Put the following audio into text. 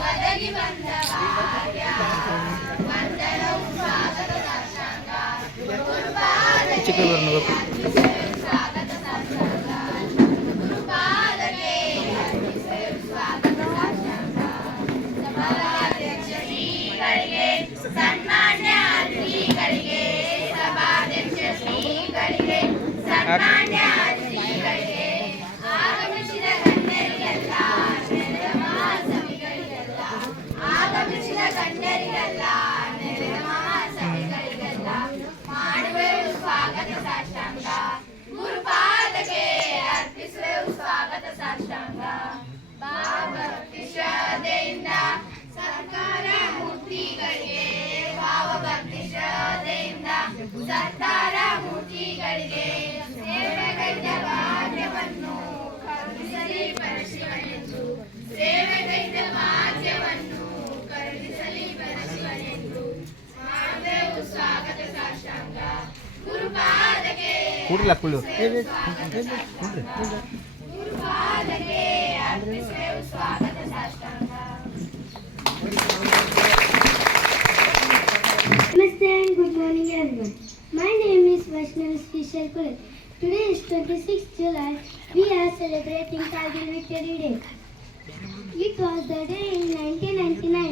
ಒದಗಿ ಬಂದ ಭಾಗ್ಯ ವಂದನವು ಸ್ವಾಗತ ಸಾಷ್ಟಾಂಗ ಗುರುಪಾದಕ್ಕೆ ಸ್ವಾಗತ ಸಾಷ್ಟಾಂಗ ಗುರುಪಾದಕ್ಕೆ ಸ್ವಾಗತ ಸಾಷ್ಟಾಂಗ ಸಭಾಧ್ಯಕ್ಷ ಶ್ರೀಗಳಿಗೆ ಸನ್ಮಾನ್ಯ ಶ್ರೀಗಳಿಗೆ ಸಭಾಧ್ಯಕ್ಷ ಶ್ರೀಗಳಿಗೆ ಸನ್ಮಾನ್ಯ ಶ್ರೀಗಳಿಗೆ ಆಗಮಿಸಿದ ಗಣ್ಯರಿಗೆಲ್ಲ ನೆರೆದ ಮಹಾಸಭೆಗಳಿಗೆಲ್ಲ ಆಗಮಿಸಿದ ಗಣ್ಯರಿಗೆಲ್ಲ ನೆರೆದ ಮಹಾಸಭೆಗಳಿಗೆಲ್ಲ ಮಾಡುವೆವು ಸ್ವಾಗತ ಸಾಷ್ಟಾಂಗ ಗುರುಪಾದಕ್ಕೆ ಅರ್ಪಿಸುವೆವು ಸ್ವಾಗತ ಸಾಷ್ಟಾಂಗ ಭಾವಭಕ್ತಿ ಶ್ರದ್ಧೆಯಿಂದ ಸರ್ಕಾರ ಮೂರ್ತಿಗಳಿಗೆ ಭಾವಭಕ್ತಿ ಶ್ರದ್ಧೆಯಿಂದ ಸರ್ಕಾರ ಮೂರ್ತಿಗಳಿಗೆ ಸೇವೆಗೈದ ಭಾಗ್ಯವನ್ನು ಕರುಣಿಸಲಿ ಪರಶಿವನೆಂದು ಸೇವೆಗೈದ ಭಾಗ್ಯವನ್ನು ಕರುಣಿಸಲಿ ಪರಶಿವನೆಂದು ಮಾಡುವೆವು ಸ್ವಾಗತ ಸಾಷ್ಟಾಂಗ ಗುರುಪಾದಕ್ಕೆ ಗುರುಪಾದಕ್ಕೆ ಅರ್ಪಿಸುವೆವು ಸ್ವಾಗತ ಸಾಷ್ಟಾಂಗ. Namaste and good morning everyone. My name is Vaishnavi Special College. Today is 26th July. We are celebrating Kargil Victory Day. It was the day in 1999